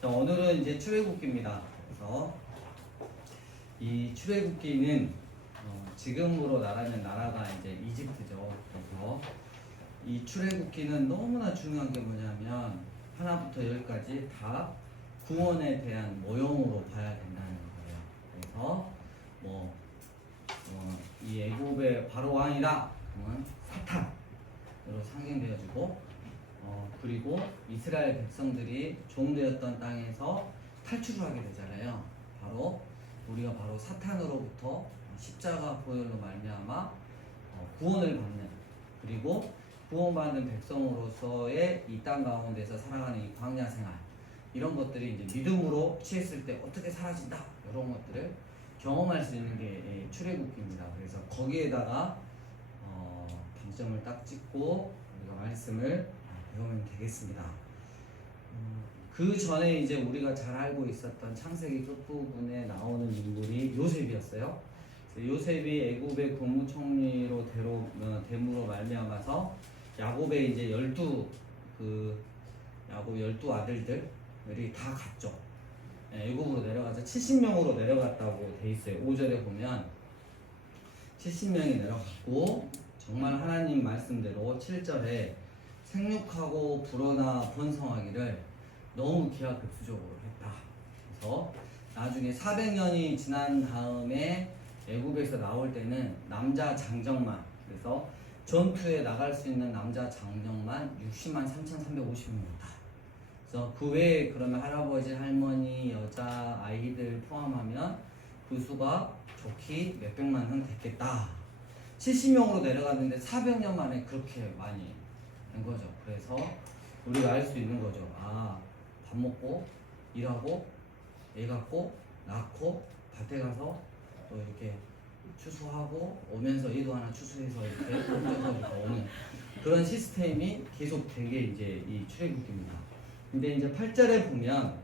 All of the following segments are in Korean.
자, 오늘은 이제 출애굽기입니다. 그래서 이 출애굽기는 지금으로 나라면 나라가 이제 이집트죠. 그래서 이 출애굽기는 너무나 중요한 게 뭐냐면 하나부터 열까지 다 구원에 대한 모형으로 봐야 된다는 거예요. 그래서 이 애굽의 바로 왕이다 그러면 사탄으로 상징되어지고 그리고 이스라엘 백성들이 종되었던 땅에서 탈출을 하게 되잖아요. 우리가 바로 사탄으로부터 십자가 보혈로 말미암아 구원을 받는, 그리고 구원받은 백성으로서의 이 땅 가운데서 살아가는 이 광야 생활, 이런 것들이 이제 믿음으로 취했을 때 어떻게 사라진다, 이런 것들을 경험할 수 있는 게 출애굽기입니다. 그래서 거기에다가 방점을 딱 찍고 우리가 말씀을 배우면 되겠습니다. 그 전에 이제 우리가 잘 알고 있었던 창세기 끝부분에 나오는 인물이 요셉이었어요. 요셉이 애굽의 국무총리로 됨으로 말미암아서 야곱의 이제 야곱 12 아들들이 다 갔죠. 애굽으로 내려가서 70명으로 내려갔다고 돼 있어요. 5절에 보면 70명이 내려갔고, 정말 하나님 말씀대로 7절에 생육하고 불어나 번성하기를 너무 기하급수적으로 했다. 그래서 나중에 400년이 지난 다음에 애굽에서 나올 때는 남자 장정만, 그래서 전투에 나갈 수 있는 남자 장정만 60만 3,350명이었다. 그래서 그 외에 그러면 할아버지, 할머니, 여자, 아이들 포함하면 그 수가 좋게 몇백만은 됐겠다. 70명으로 내려갔는데 400년 만에 그렇게 많이 된 거죠. 그래서 우리가 알 수 있는 거죠. 밥 먹고 일하고 애 갖고 낳고 밭에 가서 또 이렇게 추수하고 오면서 얘도 하나 추수해서 이렇게 옮겨서 이렇게 오는 그런 시스템이 계속 되게 이제 이 출애굽기입니다. 근데 이제 8절에 보면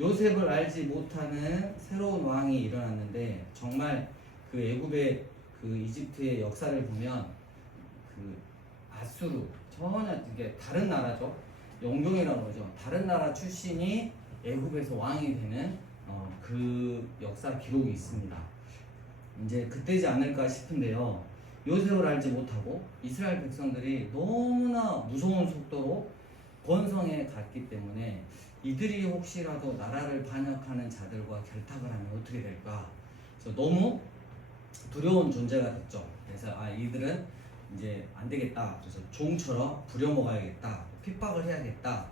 요셉을 알지 못하는 새로운 왕이 일어났는데, 정말 그 애굽의 그 이집트의 역사를 보면 그 아수르, 전혀 이게 다른 나라죠. 영종이라고 그러죠. 다른 나라 출신이 애굽에서 왕이 되는 그 역사 기록이 있습니다. 이제 그때지 않을까 싶은데요. 요셉을 알지 못하고 이스라엘 백성들이 너무나 무서운 속도로 번성해 갔기 때문에 이들이 혹시라도 나라를 반역하는 자들과 결탁을 하면 어떻게 될까? 그래서 너무 두려운 존재가 됐죠. 그래서 이들은 이제 안 되겠다. 그래서 종처럼 부려먹어야겠다. 핍박을 해야겠다.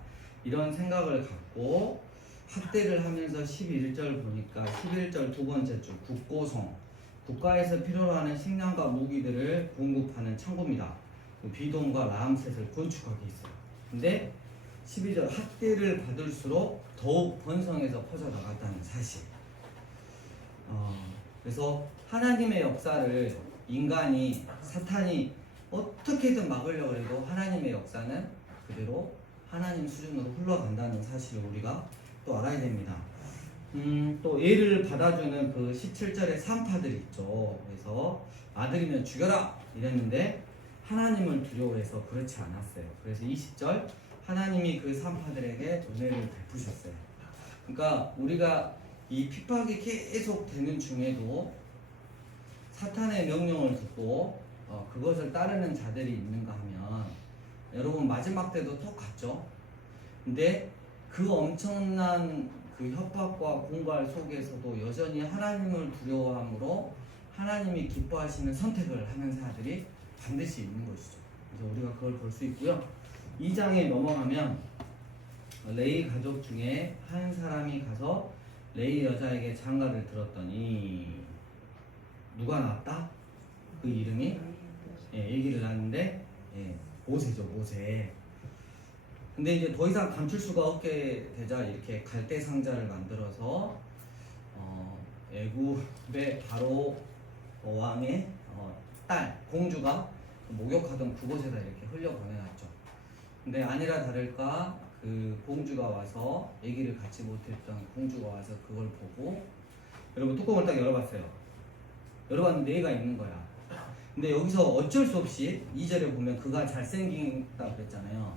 이런 생각을 갖고 학대를 하면서 11절 보니까 11절 두 번째 줄 국고성, 국가에서 필요로 하는 식량과 무기들을 공급하는 창고입니다. 비돔과 라암셋을 건축하게 있어요. 근데 12절 학대를 받을수록 더욱 번성해서 퍼져나갔다는 사실. 그래서 하나님의 역사를 인간이, 사탄이 어떻게든 막으려고 해도 하나님의 역사는 그대로 하나님 수준으로 흘러간다는 사실을 우리가 또 알아야 됩니다. 또 예를 받아주는 그 17절의 산파들이 있죠. 그래서 아들이면 죽여라 이랬는데 하나님을 두려워해서 그렇지 않았어요. 그래서 20절 하나님이 그 산파들에게 은혜를 베푸셨어요. 그러니까 우리가 이 핍박이 계속 되는 중에도 사탄의 명령을 듣고 그것을 따르는 자들이 있는가 하면, 여러분 마지막 때도 똑같죠. 근데 그 엄청난 그 협박과 공갈 속에서도 여전히 하나님을 두려워함으로 하나님이 기뻐하시는 선택을 하는 자들이 반드시 있는 것이죠. 그래서 우리가 그걸 볼 수 있고요. 2장에 넘어가면 레위 가족 중에 한 사람이 가서 레위 여자에게 장가를 들었더니 누가 나왔다? 그 이름이 얘기를 하는데 모세죠, 모세. 근데 이제 더 이상 감출 수가 없게 되자 이렇게 갈대 상자를 만들어서 애굽의 바로 왕의 딸 공주가 목욕하던 그곳에다 이렇게 흘려 보내놨죠. 근데 아니라 다를까 그 공주가 와서, 얘기를 갖지 못했던 공주가 와서 그걸 보고, 여러분 뚜껑을 딱 열어봤어요. 열어봤는데 애가 있는 거야. 근데 여기서 어쩔 수 없이 2절에 보면 그가 잘생긴다고 그랬잖아요.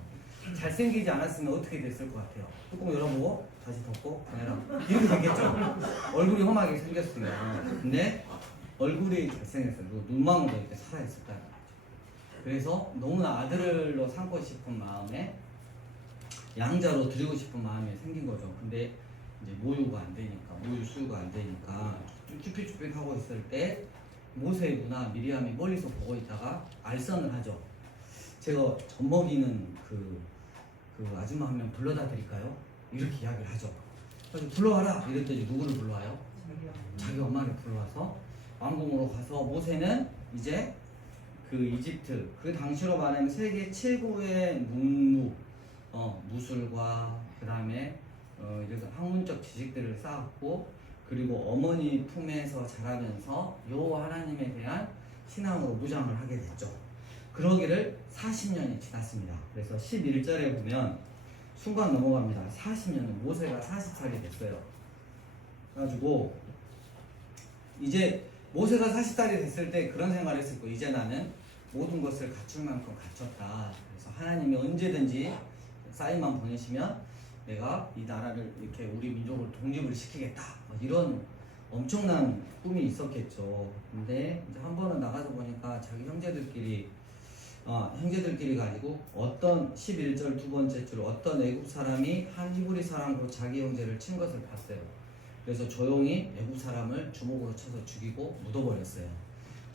잘생기지 않았으면 어떻게 됐을 것 같아요? 뚜껑 열어보고 다시 덮고 보내라 이렇게 생겼죠. 얼굴이 험하게 생겼으니까. 근데 얼굴이 잘생겼어요. 그리고 눈망울도 이렇게 살아있었다는 거죠. 그래서 너무나 아들로 삼고 싶은 마음에 양자로 드리고 싶은 마음이 생긴 거죠. 근데 이제 모유가 안 되니까, 모유 수유가 안 되니까 쭈삣쭈삣 하고 있을 때 모세의 누나 미리암이 멀리서 보고 있다가 알선을 하죠. 제가 젖 먹이는 그 아줌마 한 명 불러다 드릴까요? 이렇게 이야기를 하죠. 그래서 불러와라 이랬더니 누구를 불러와요? 자기 엄마를 불러와서 왕궁으로 가서 모세는 이제 그 이집트 그 당시로 말하면 세계 최고의 무술과 그 다음에 이래서 학문적 지식들을 쌓았고 그리고 어머니 품에서 자라면서 여호와 하나님에 대한 신앙으로 무장을 하게 됐죠. 그러기를 40년이 지났습니다. 그래서 11절에 보면 순간 넘어갑니다. 40년은 모세가 40살이 됐어요. 그래가지고 이제 모세가 40살이 됐을 때 그런 생각을 했을 거예요. 이제 나는 모든 것을 갖출 만큼 갖췄다. 그래서 하나님이 언제든지 사인만 보내시면 내가 이 나라를 이렇게 우리 민족을 독립을 시키겠다. 이런 엄청난 꿈이 있었겠죠. 근데 이제 한 번은 나가서 보니까 자기 형제들끼리가 아니고 어떤 11절 두 번째 줄 어떤 애굽 사람이 한 히브리 사람으로 자기 형제를 친 것을 봤어요. 그래서 조용히 애굽 사람을 주먹으로 쳐서 죽이고 묻어버렸어요.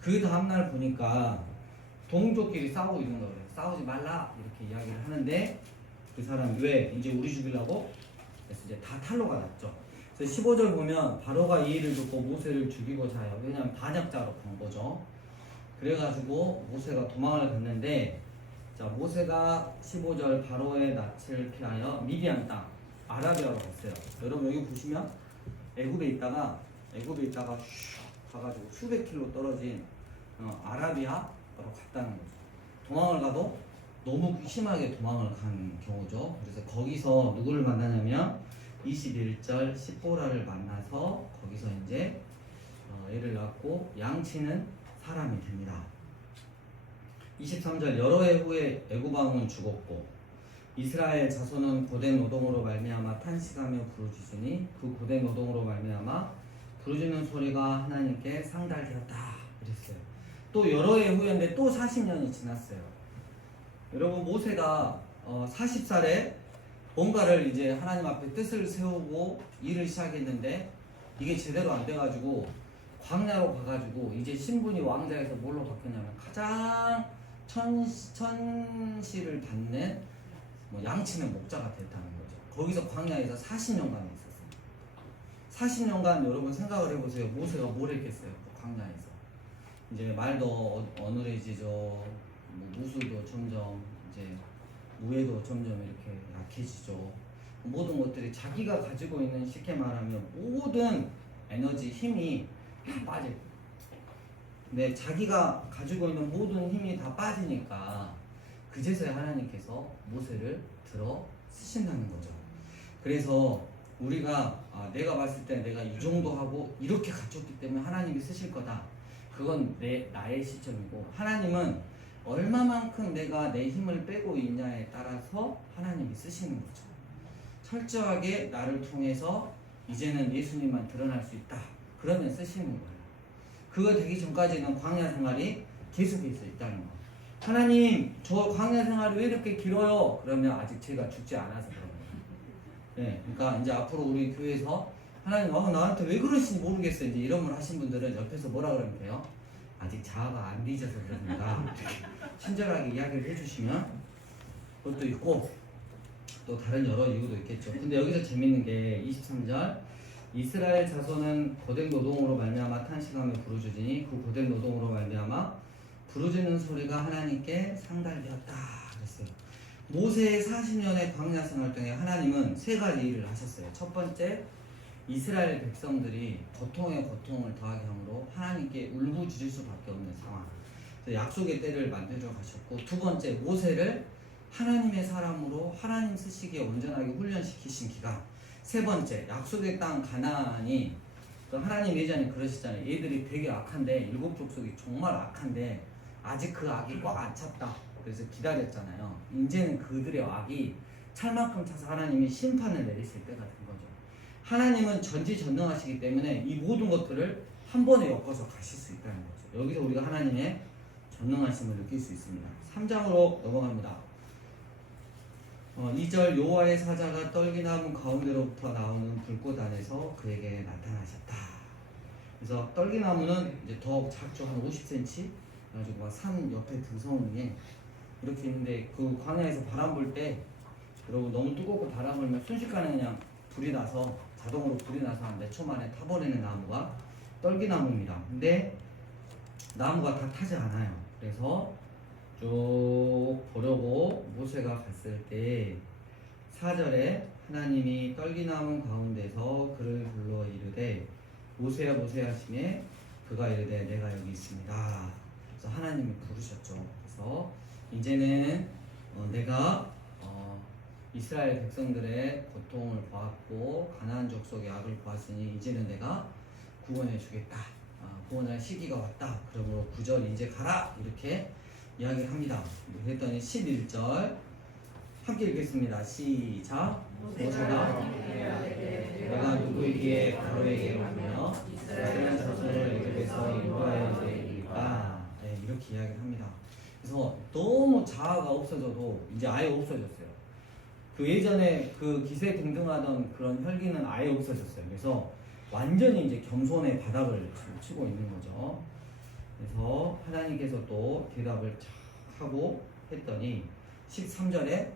그 다음날 보니까 동족끼리 싸우고 있는 거예요. 싸우지 말라 이렇게 이야기를 하는데 그 사람 왜 이제 우리 죽이려고? 그래서 이제 다 탈로가 났죠. 그래서 15절 보면 바로가 이 일을 듣고 모세를 죽이고자 해요. 왜냐하면 반역자로 간 거죠. 그래가지고 모세가 도망을 갔는데 자 모세가 15절 바로의 낯을 피하여 미디안 땅 아라비아로 갔어요. 여러분 여기 보시면 애굽에 있다가 슉 가가지고 수백 킬로 떨어진 아라비아로 갔다는 거죠. 도망을 가도 너무 심하게 도망을 간 경우죠. 그래서 거기서 누구를 만나냐면 21절 십보라를 만나서 거기서 이제 애를 낳고 양치는 사람이 됩니다. 23절 여러 해 후에 애굽 왕은 죽었고 이스라엘 자손은 고된 노동으로 말미암아 탄식하며 부르짖으니 그 고된 노동으로 말미암아 부르짖는 소리가 하나님께 상달되었다 그랬어요. 또 여러 해 후였는데 또 40년이 지났어요. 여러분 모세가 40살에 뭔가를 이제 하나님 앞에 뜻을 세우고 일을 시작했는데 이게 제대로 안 돼가지고 광야로 가가지고 이제 신분이 왕자에서 뭘로 바뀌었냐면 가장 천시를 받는 양치는 목자가 됐다는 거죠. 거기서 광야에서 40년간 있었습니다. 40년간 여러분 생각을 해보세요. 모세가 뭘 했겠어요? 광야에서 이제 말도 어눌해지죠. 무술도 점점 이제 무예도 점점 이렇게 약해지죠. 모든 것들이 자기가 가지고 있는 쉽게 말하면 모든 에너지 힘이 다 빠져요. 근데 자기가 가지고 있는 모든 힘이 다 빠지니까 그제서야 하나님께서 모세를 들어 쓰신다는 거죠. 그래서 우리가 내가 봤을 때 내가 이 정도 하고 이렇게 갖췄기 때문에 하나님이 쓰실 거다. 그건 나의 시점이고 하나님은 얼마만큼 내가 내 힘을 빼고 있냐에 따라서 하나님이 쓰시는 거죠. 철저하게 나를 통해서 이제는 예수님만 드러날 수 있다. 그러면 쓰시는 거예요. 그거 되기 전까지는 광야 생활이 계속해서 있다는 거예요. 하나님, 저 광야 생활이 왜 이렇게 길어요? 그러면 아직 제가 죽지 않아서 그런 거예요. 네, 그러니까 이제 앞으로 우리 교회에서 하나님, 나한테 왜 그러신지 모르겠어요. 이제 이런 말 하신 분들은 옆에서 뭐라 그러면 돼요? 아직 자아가 안 뒤져서 그렇습니다. 친절하게 이야기를 해주시면 그것도 있고 또 다른 여러 이유도 있겠죠. 근데 여기서 재밌는 게 23절 이스라엘 자손은 고된 노동으로 말미암아 탄식하며 부르짖으니 그 고된 노동으로 말미암아 부르짖는 소리가 하나님께 상달되었다 그랬어요. 모세의 40년의 광야 생활 동안 하나님은 세 가지 일을 하셨어요. 첫 번째, 이스라엘 백성들이 고통에 고통을 더하게 함으로 하나님께 울부짖을 수밖에 없는 상황. 약속의 때를 만들어 가셨고, 두 번째, 모세를 하나님의 사람으로 하나님 쓰시기에 온전하게 훈련시키신 기간. 세 번째, 약속의 땅 가나안이 하나님 예전에 그러시잖아요. 얘들이 되게 악한데, 일곱 족속이 정말 악한데 아직 그 악이 꽉 안 찼다. 그래서 기다렸잖아요. 이제는 그들의 악이 찰만큼 차서 하나님이 심판을 내리실 때가 된 거죠. 하나님은 전지전능하시기 때문에 이 모든 것들을 한 번에 엮어서 가실 수 있다는 거죠. 여기서 우리가 하나님의 전능하심을 느낄 수 있습니다. 3장으로 넘어갑니다. 2절 여호와의 사자가 떨기나무 가운데로부터 나오는 불꽃 안에서 그에게 나타나셨다. 그래서 떨기나무는 이제 더 작죠. 한 50cm. 그래가지고 막 산 옆에 등성 위에 이렇게 있는데 그 광야에서 바람 불 때 여러분 너무 뜨겁고 바람 불면 순식간에 그냥 불이 나서 자동으로 불이 나서 한 몇 초 만에 타버리는 나무가 떨기나무입니다. 근데 나무가 다 타지 않아요. 그래서 쭉 보려고 모세가 갔을 때 4절에 하나님이 떨기나무 가운데서 그를 불러 이르되 모세야 모세야 하시매 그가 이르되 내가 여기 있습니다. 그래서 하나님이 부르셨죠. 그래서 이제는 내가 이스라엘 백성들의 고통을 보았고 가나안 족속의 악을 보았으니 이제는 내가 구원해 주겠다. 구원할 시기가 왔다. 그러므로 9절 이제 가라 이렇게 이야기를 합니다. 그랬더니 11절 함께 읽겠습니다. 시작. 모세가 내가 누구에게 바로에게 오며 이스라엘 자손을 애굽에서 인도하여 내리까 이렇게 이야기를 합니다. 그래서 너무 자아가 없어져도 이제 아예 없어졌어요. 그 예전에 그 기세등등하던 그런 혈기는 아예 없어졌어요. 그래서 완전히 이제 겸손의 바닥을 치고 있는 거죠. 그래서 하나님께서 또 대답을 착 하고 했더니 13절에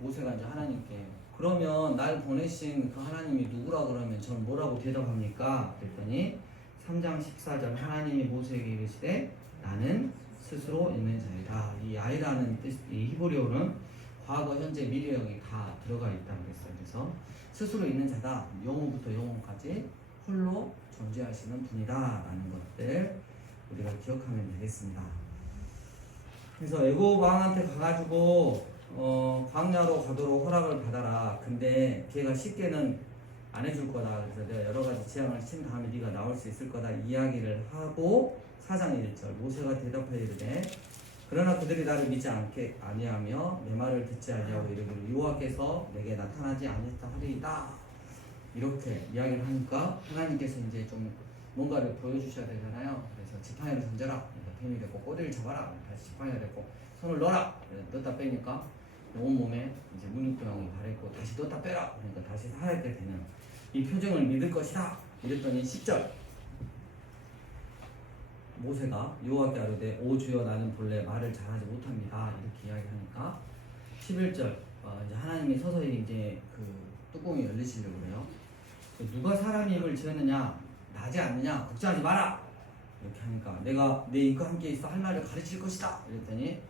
모세가 이제 하나님께 그러면 날 보내신 그 하나님이 누구라 그러면 저는 뭐라고 대답합니까? 그랬더니 3장 14절 하나님이 모세에게 이르시되 나는 스스로 있는 자이다. 이 아이라는 뜻, 이 히브리어는 과거, 현재, 미래형이 다 들어가 있다고 그랬어요. 그래서 스스로 있는 자다. 영혼부터 영혼까지 홀로 존재하시는 분이다 라는 것들 우리가 기억하면 되겠습니다. 그래서 애굽 왕한테 가가지고 광야로 가도록 허락을 받아라. 근데 걔가 쉽게는 안 해줄 거다. 그래서 내가 여러 가지 재앙을 친 다음에 네가 나올 수 있을 거다 이야기를 하고 4장 1절 모세가 대답하여 이르되 그러나 그들이 나를 믿지 아니하며 내 말을 듣지 아니하고 이르기를 여호와께서 내게 나타나지 않았다 하리이다. 이렇게 이야기를 하니까 하나님께서 이제 좀 뭔가를 보여주셔야 되잖아요. 그래서 지팡이를 던져라. 그러니까 뱀이 됐고 꼬리를 잡아라. 다시 지팡이가 됐고 손을 넣어라. 넣었다 빼니까 온몸에 이제 문둥병이 발했고 다시 넣었다 빼라. 그러니까 다시 살아있게 되는 이 표정을 믿을 것이다. 이랬더니 10절 모세가 여호와께 아뢰되 오 주여 나는 본래 말을 잘하지 못합니다. 이렇게 이야기하니까 11절 이제 하나님이 서서히 이제 그 뚜껑이 열리시려고 그래요. 누가 사람의 입을 지었느냐 나지 않느냐 걱정하지 마라. 이렇게 하니까 내가 내 입과 함께 있어 할 말을 가르칠 것이다. 이랬더니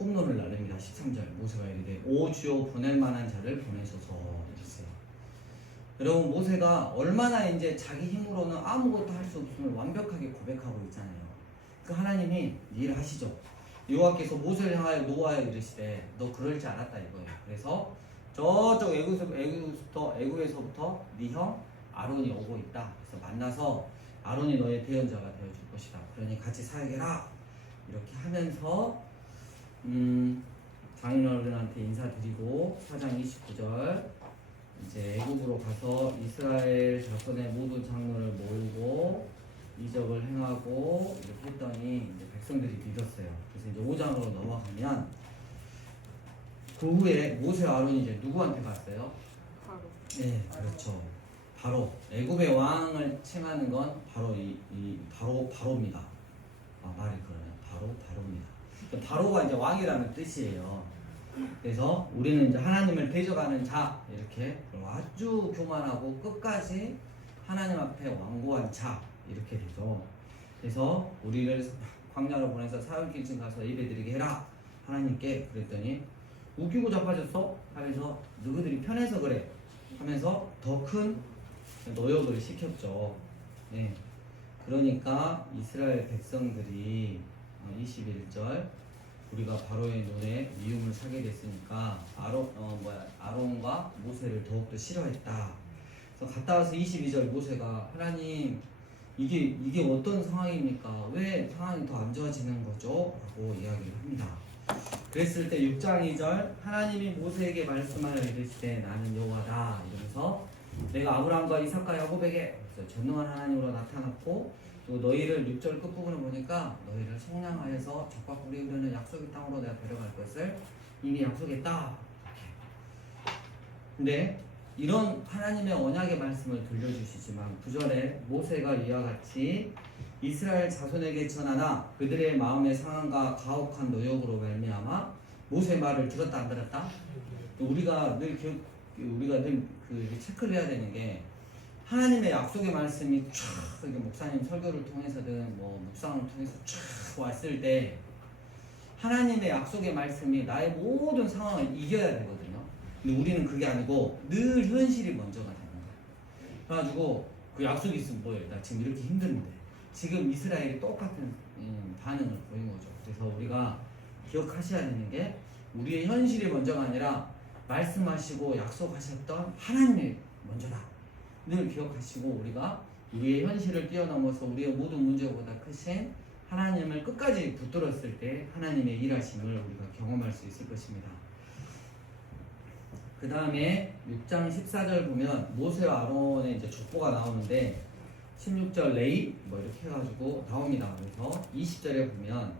홈런을 날립니다. 13절 모세가 이르되 오 주여 보낼 만한 자를 보내소서 이랬어요. 여러분 모세가 얼마나 이제 자기 힘으로는 아무것도 할 수 없음을 완벽하게 고백하고 있잖아요. 그 하나님이 일 하시죠. 여호와께서 모세를 향하여 노하여 이르시되 너 그럴 줄 알았다 이거예요. 그래서 저쪽 애굽에서부터 네 형 아론이 오고 있다. 그래서 만나서 아론이 너의 대언자가 되어줄 것이다. 그러니 같이 사역해라. 이렇게 하면서 장인어른한테 인사드리고 4장 29절 이제 애굽으로 가서 이스라엘 자손의 모든 장로를 모으고 이적을 행하고 이렇게 했더니 이제 백성들이 믿었어요. 그래서 이제 5장으로 넘어가면 그 후에 모세 아론이 이제 누구한테 갔어요? 바로. 네, 그렇죠. 바로 애굽의 왕을 칭하는 건 바로 바로입니다. 말이 그러네요. 바로입니다. 바로가 이제 왕이라는 뜻이에요. 그래서 우리는 이제 하나님을 대적하는 자 이렇게 아주 교만하고 끝까지 하나님 앞에 완고한 자 이렇게 되죠. 그래서 우리를 광야로 보내서 사흘길쯤 가서 예배드리게 해라 하나님께 그랬더니 웃기고 자빠졌어 하면서 너희들이 편해서 그래 하면서 더 큰 노역을 시켰죠. 네. 그러니까 이스라엘 백성들이 21절 우리가 바로의 눈에 미움을 사게 됐으니까 아론과 모세를 더욱더 싫어했다. 그래서 갔다 와서 22절 모세가 하나님 이게 어떤 상황입니까? 왜 상황이 더 안 좋아지는 거죠? 라고 이야기를 합니다. 그랬을 때 6장 2절 하나님이 모세에게 말씀하여 이르시되 나는 여호와다 이러면서 내가 아브라함과 이삭과 야곱에게 전능한 하나님으로 나타났고 또 너희를 6절 끝부분을 보니까 너희를 속량하여서 적과 꿀이 흐르는 약속의 땅으로 내가 데려갈 것을 이미 약속했다. 근데 이런 하나님의 언약의 말씀을 들려주시지만 9절에 모세가 이와 같이 이스라엘 자손에게 전하나 그들의 마음의 상함과 가혹한 노역으로 말미암아 모세 말을 들었다 안 들었다? 우리가 늘 그 체크를 해야 되는 게 하나님의 약속의 말씀이 쫙 목사님 설교를 통해서든 뭐 묵상을 통해서 쫙 왔을 때 하나님의 약속의 말씀이 나의 모든 상황을 이겨야 되거든요. 근데 우리는 그게 아니고 늘 현실이 먼저가 되는 거예요. 그래가지고 그 약속이 있으면 뭐예요? 나 지금 이렇게 힘든데 지금 이스라엘이 똑같은 반응을 보인 거죠. 그래서 우리가 기억하셔야 되는 게 우리의 현실이 먼저가 아니라 말씀하시고 약속하셨던 하나님이 먼저다. 늘 기억하시고 우리가 우리의 현실을 뛰어넘어서 우리의 모든 문제보다 크신 하나님을 끝까지 붙들었을 때 하나님의 일하심을 우리가 경험할 수 있을 것입니다. 그 다음에 6장 14절 보면 모세와 아론의 이제 족보가 나오는데 16절 레이 뭐 이렇게 해가지고 나옵니다. 그래서 20절에 보면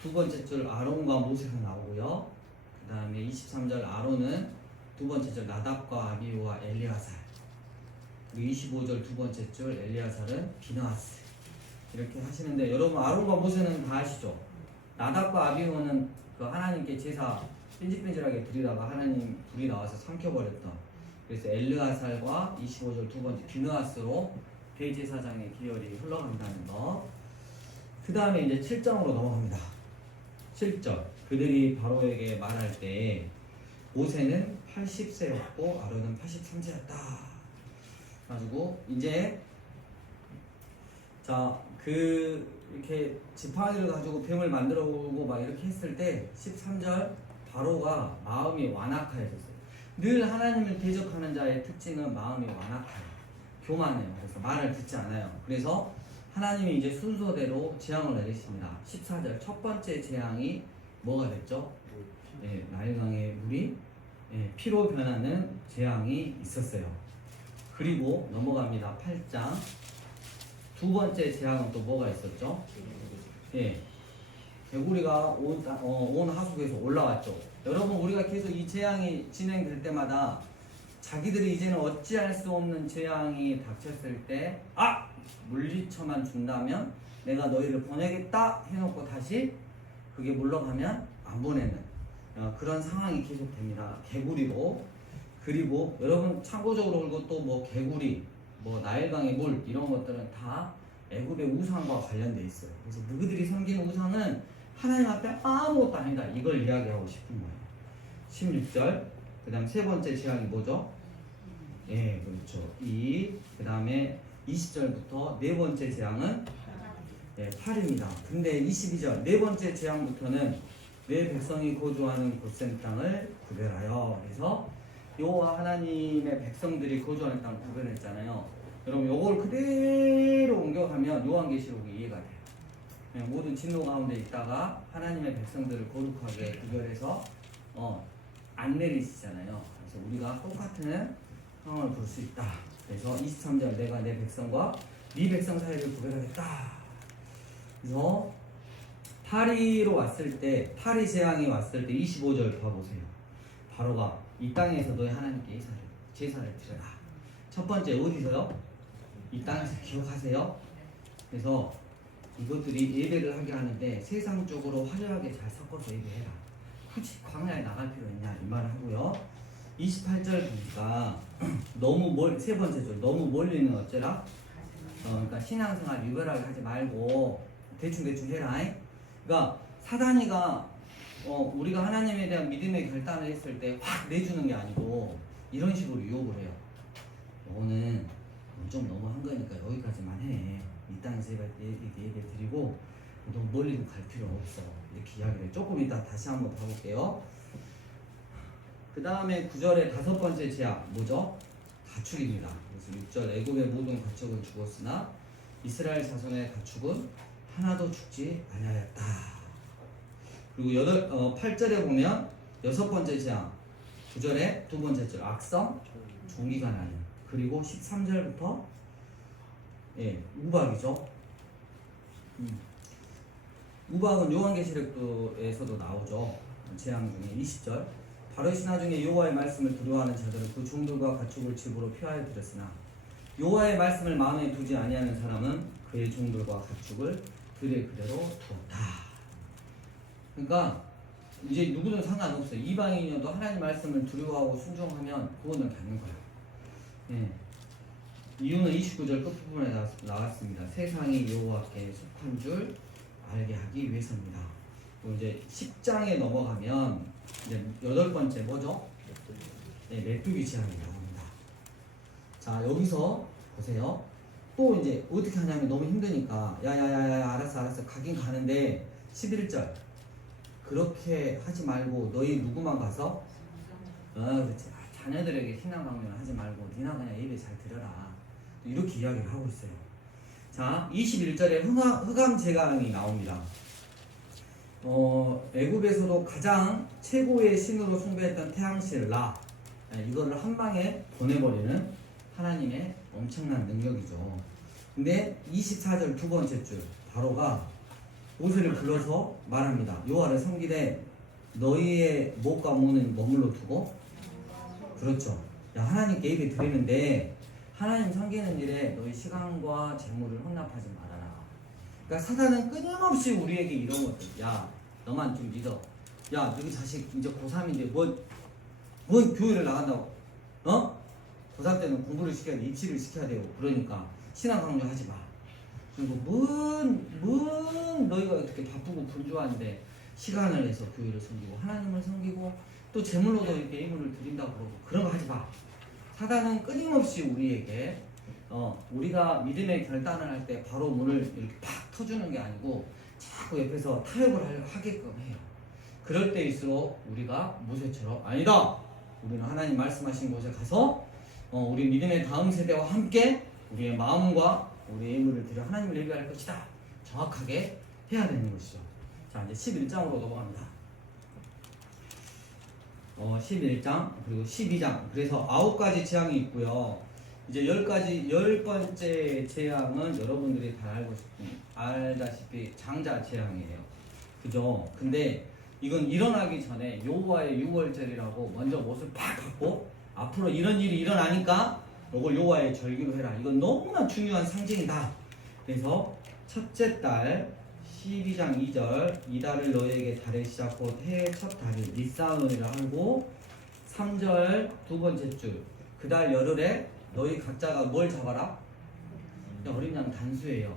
두 번째 줄 아론과 모세가 나오고요. 그 다음에 23절 아론은 두 번째 줄 나답과 아비후와 엘리아살, 그리고 25절 두 번째 줄 엘리아살은 비느하스 이렇게 하시는데 여러분 아론과 모세는 다 아시죠? 나답과 아비후는 그 하나님께 제사 뺀질뺀질하게 드리다가 하나님 불이 나와서 삼켜버렸던, 그래서 엘르아살과 25절 두 번째 비느하스로 대제사장의 기열이 흘러간다는 거. 그 다음에 이제 7장으로 넘어갑니다. 7절 그들이 바로에게 말할 때 모세는 80세였고 아론은 83세였다. 가지고 이제 이렇게 지팡이를 가지고 뱀을 만들어 오고 막 이렇게 했을 때 13절 바로가 마음이 완악하여졌어요. 늘 하나님을 대적하는 자의 특징은 마음이 완악해요. 교만해요. 그래서 말을 듣지 않아요. 그래서 하나님이 이제 순서대로 재앙을 내리십니다. 14절 첫 번째 재앙이 뭐가 됐죠? 나일강의 물이 피로 변하는 재앙이 있었어요. 그리고 넘어갑니다. 8장 두 번째 재앙은 또 뭐가 있었죠? 개구리가 온 하수구에서 올라왔죠. 여러분 우리가 계속 이 재앙이 진행될 때마다 자기들이 이제는 어찌할 수 없는 재앙이 닥쳤을 때 물리쳐만 준다면 내가 너희를 보내겠다 해놓고 다시 그게 물러가면 안 보내는 그런 상황이 계속됩니다. 개구리로. 그리고 여러분 참고적으로 그리고 또 뭐 개구리, 뭐 나일강의 물 이런 것들은 다 애굽의 우상과 관련돼 있어요. 그래서 너희들이 섬기는 우상은 하나님 앞에 아무것도 아니다. 이걸 이야기하고 싶은 거예요. 16절 그 다음 세 번째 재앙이 뭐죠? 그렇죠. 그 다음에 20절부터 네 번째 재앙은 8입니다. 근데 22절 네 번째 재앙부터는 내 백성이 거주하는 고센 땅을 구별하여, 그래서 여호와 하나님의 백성들이 거주하는 땅을 구별했잖아요. 여러분 요걸 그대로 옮겨가면 요한계시록이 이해가 돼요. 그냥 모든 진노 가운데 있다가 하나님의 백성들을 거룩하게 구별해서 안 내리시잖아요. 그래서 우리가 똑같은 상황을 볼 수 있다. 그래서 23절 내가 내 백성과 네 백성 사이를 구별하겠다. 그래서 파리로 왔을 때, 파리 재앙이 왔을 때 25절 봐보세요. 바로가 이 땅에서 너희 하나님께 제사를 드려라. 첫 번째 어디서요? 이 땅에서 기억하세요. 그래서 이것들이 예배를 하게 하는데 세상적으로 화려하게 잘 섞어서 예배해라. 굳이 광야에 나갈 필요 있냐 이 말을 하고요. 28절 보니까 세 번째 줄 너무 멀리는 어쩌라? 그러니까 신앙생활 유별하게 하지 말고 대충 해라. 그러니까 사단이가 우리가 하나님에 대한 믿음의 결단을 했을 때 확 내주는 게 아니고 이런 식으로 유혹을 해요. 너는 좀 너무 한 거니까 여기까지만 해. 이 땅에서 예배 드리고 너무 멀리는 갈 필요 없어. 이렇게 이야기를 해요. 조금 이따 다시 한번 봐볼게요. 그 다음에 9절의 다섯 번째 제약 뭐죠? 가축입니다. 그래서 6절 애굽의 모든 가축은 죽었으나 이스라엘 자손의 가축은 하나도 죽지 아니하였다. 그리고 8절에 보면 6번째 재앙, 9절에 2번째 절 악성 종기가 나는, 그리고 13절부터 우박이죠. 우박은 요한계시록에서도 나오죠. 재앙 중에 20절, 바로 신하 중에 여호와의 말씀을 두려워하는 자들은 그 종들과 가축을 집으로 피하여 들였으나 여호와의 말씀을 마음에 두지 아니하는 사람은 그의 종들과 가축을 들에 그대로 두었다. 그러니까 이제 누구든 상관없어요. 이방인이어도 하나님 말씀을 두려워하고 순종하면 구원을 받는 거예요. 이유는 29절 끝부분에 나왔습니다. 세상이 여호와께 속한 줄 알게 하기 위해서입니다. 그리고 이제 10장에 넘어가면 이제 8번째 뭐죠? 메뚜기 재앙이 나옵니다. 자, 여기서 보세요. 또 이제 어떻게 하냐면 너무 힘드니까 야야야야 알았어 가긴 가는데 11절 그렇게 하지 말고 너희 누구만 가서 그렇지 자녀들에게 신앙 강론을 하지 말고 니나 그냥 예배 잘 들어라 이렇게 이야기를 하고 있어요. 자, 21절에 흑암 재앙이 나옵니다. 애굽에서도 가장 최고의 신으로 숭배했던 태양신 라, 이거를 한 방에 보내버리는 하나님의 엄청난 능력이죠. 근데 24절 2번째 줄 바로가 모세를 불러서 말합니다. 여호와를 섬기되 너희의 목과 몸은 머물러 두고, 그렇죠. 야, 하나님께 예배 드리는데 하나님 섬기는 일에 너희 시간과 재물을 헌납하지 말아라. 그러니까 사단은 끊임없이 우리에게 이런 것들, 야 너만 좀 믿어, 야 너희 자식 이제 고3인데 뭔 교회를 나간다고, 고3 때는 공부를 시켜야 돼, 입시를 시켜야 되고, 그러니까 신앙 강조하지 마. 그리고 뭔 너희가 어떻게 바쁘고 분주한데 시간을 내서 교회를 섬기고 하나님을 섬기고 또 재물로도 이렇게 예물을 드린다고 그러고 그런 거 하지 마. 사단은 끊임없이 우리에게 우리가 믿음의 결단을 할 때 바로 문을 이렇게 팍 터주는 게 아니고 자꾸 옆에서 타협을 하게끔 해요. 그럴 때일수록 우리가 모세처럼 아니다, 우리는 하나님 말씀하신 곳에 가서 우리 믿음의 다음 세대와 함께 우리의 마음과 우리의 예물을 드려 하나님을 예배할 것이다, 정확하게 해야 되는 것이죠. 자, 이제 11장으로 넘어갑니다. 11장 그리고 12장, 그래서 9가지 재앙이 있고요. 이제 10번째 재앙은 여러분들이 다 알다시피 장자 재앙이에요. 그죠? 근데 이건 일어나기 전에 여호와의 6월절이라고 먼저 옷을 팍 받고 앞으로 이런 일이 일어나니까 이걸 여호와의 절기로 해라. 이건 너무나 중요한 상징이다. 그래서 첫째 달 12장 2절 이달을 너희에게 달의 시작 곧 해의 첫 달이 니사운이라 하고, 3절 2번째 줄 그 달 열흘에 너희 각자가 뭘 잡아라? 어린 양 단수예요.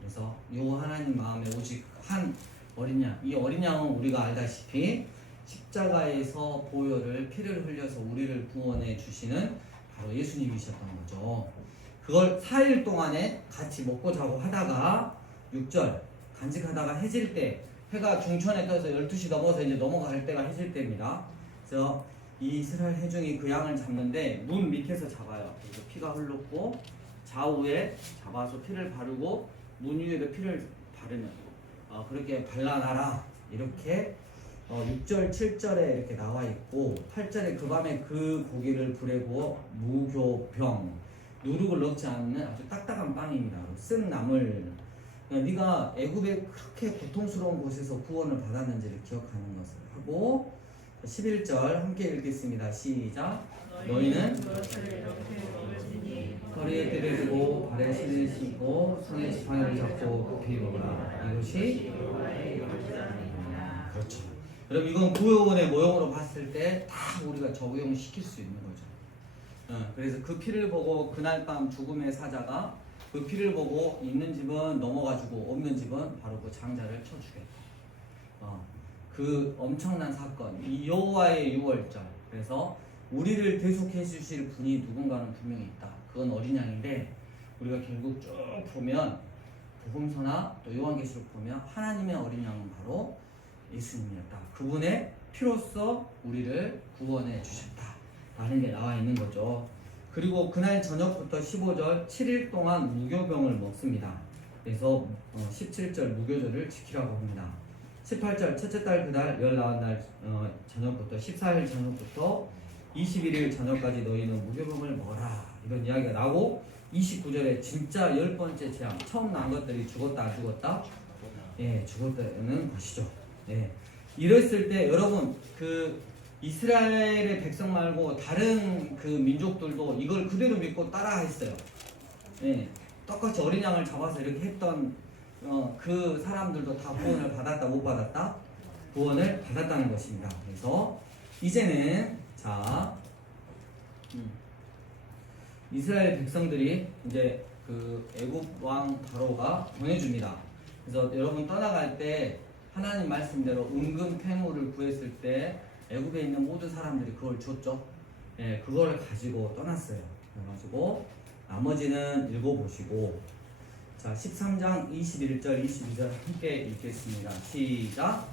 그래서 요 하나님 마음에 오직 한 어린 양, 이 어린 양은 우리가 알다시피 십자가에서 보혈을 피를 흘려서 우리를 구원해 주시는 바로 예수님이셨던 거죠. 그걸 4일 동안에 같이 먹고 자고 하다가 6절 간직하다가 해질 때, 해가 중천에 떠서 12시 넘어서 이제 넘어갈 때가 해질 때입니다. 그래서 이 이스라엘 회중이 그 양을 잡는데 문 밑에서 잡아요. 그래서 피가 흘렀고 좌우에 잡아서 피를 바르고 문 위에도 피를 바르면 그렇게 발라놔라, 이렇게 6절 7절에 이렇게 나와 있고, 8절에 그 밤에 그 고기를 불에 구워 무교병, 누룩을 넣지 않는 아주 딱딱한 빵입니다. 쓴 나물, 네가 애굽에 그렇게 고통스러운 곳에서 구원을 받았는지를 기억하는 것을 하고, 11절 함께 읽겠습니다. 시작. 너희는 허리에 띠를 두고 발에 신을 신고 손에 지팡이를 잡고 높이 먹으라. 이것이 그렇죠. 그럼 이건 구약원의 모형으로 봤을 때 다 우리가 적용시킬 수 있는 거죠. 그래서 그 피를 보고 그날 밤 죽음의 사자가 그 피를 보고 있는 집은 넘어가지고 없는 집은 바로 그 장자를 쳐주겠다. 그 엄청난 사건, 이 여호와의 6월절. 그래서 우리를 대속해 주실 분이 누군가는 분명히 있다. 그건 어린 양인데, 우리가 결국 쭉 보면 복음서나 또 요한계시록 보면 하나님의 어린 양은 바로 예수님이었다. 그분의 피로써 우리를 구원해 주셨다 라는 게 나와 있는 거죠. 그리고 그날 저녁부터 15절 7일 동안 무교병을 먹습니다. 그래서 17절 무교절을 지키라고 합니다. 18절 첫째 달 그달 열 나온 날 저녁부터 14일 저녁부터 21일 저녁까지 너희는 무교병을 먹어라 이런 이야기가 나오고 29절에 진짜 10번째 재앙 처음 난 것들이 죽었다 안 죽었다? 예, 죽었다는 것이죠. 예. 이랬을 때 여러분 그 이스라엘의 백성 말고 다른 그 민족들도 이걸 그대로 믿고 따라했어요. 예. 똑같이 어린 양을 잡아서 이렇게 했던 그 사람들도 다 구원을 받았다 못 받았다? 구원을 받았다는 것입니다. 그래서 이제는 자 이스라엘 백성들이 이제 그 애굽 왕 바로가 보내줍니다. 그래서 여러분 떠나갈 때 하나님 말씀대로 은금 폐물을 구했을 때 애굽에 있는 모든 사람들이 그걸 줬죠. 예, 그걸 가지고 떠났어요. 그래가지고 나머지는 읽어보시고 자 13장 21절 22절 함께 읽겠습니다. 시작.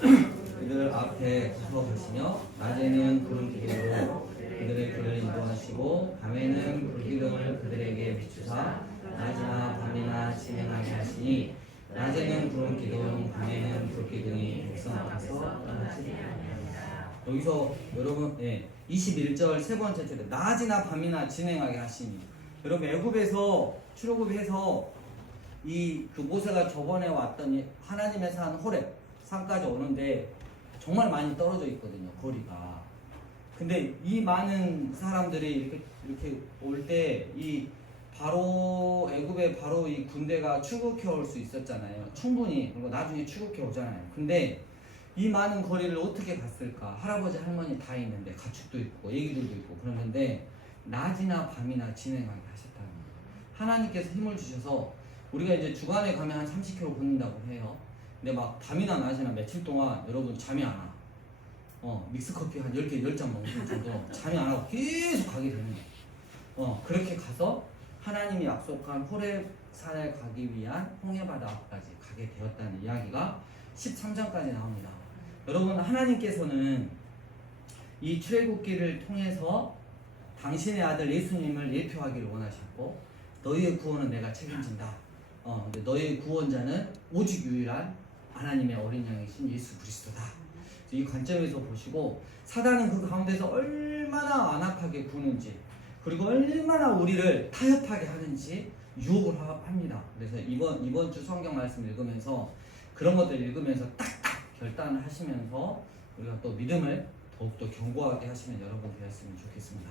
그들 앞에 서가시며 낮에는 구름 기둥으로 그들의 길을 인도하시고 밤에는 불기둥을 그들에게 비추사 낮이나 밤이나 진행하게 하시니 낮에는 구름 기둥 밤에는 불기둥이 백성 앞에서 떠나시리라. 여기서 여러분 21절 세 번째 줄에 낮이나 밤이나 진행하게 하시니 여러분 애굽에서 출애굽해서 이 그 모세가 저번에 왔더니 하나님의 산 호렙 산까지 오는데 정말 많이 떨어져 있거든요 거리가. 근데 이 많은 사람들이 이렇게 올 때 이 바로 애굽의 바로 이 군대가 출국해 올 수 있었잖아요. 충분히. 그리고 나중에 출국해 오잖아요. 근데 이 많은 거리를 어떻게 갔을까? 할아버지 할머니 다 있는데 가축도 있고 애기들도 있고 그러는데 낮이나 밤이나 진행하게 하셨다는 거예요. 하나님께서 힘을 주셔서 우리가 이제 주간에 가면 한 30km 걷는다고 해요. 근데 막 밤이나 낮이나 며칠 동안 여러분 잠이 안 와. 믹스커피 한 10개, 10잔 먹는 정도 잠이 안 하고 계속 가게 되는 거예요. 그렇게 가서 하나님이 약속한 호렙산에 가기 위한 홍해바다 앞까지 가게 되었다는 이야기가 13장까지 나옵니다. 여러분 하나님께서는 이 출애굽기를 통해서 당신의 아들 예수님을 예표하기를 원하셨고 너희의 구원은 내가 책임진다. 근데 너희의 구원자는 오직 유일한 하나님의 어린 양이신 예수 그리스도다. 이 관점에서 보시고 사단은 그 가운데서 얼마나 안악하게 구는지 그리고 얼마나 우리를 타협하게 하는지 유혹을 합니다. 그래서 이번 주 성경 말씀 읽으면서 그런 것들 읽으면서 딱딱 결단을 하시면서 우리가 또 믿음을 더욱더 견고하게 하시면 여러분 되었으면 좋겠습니다.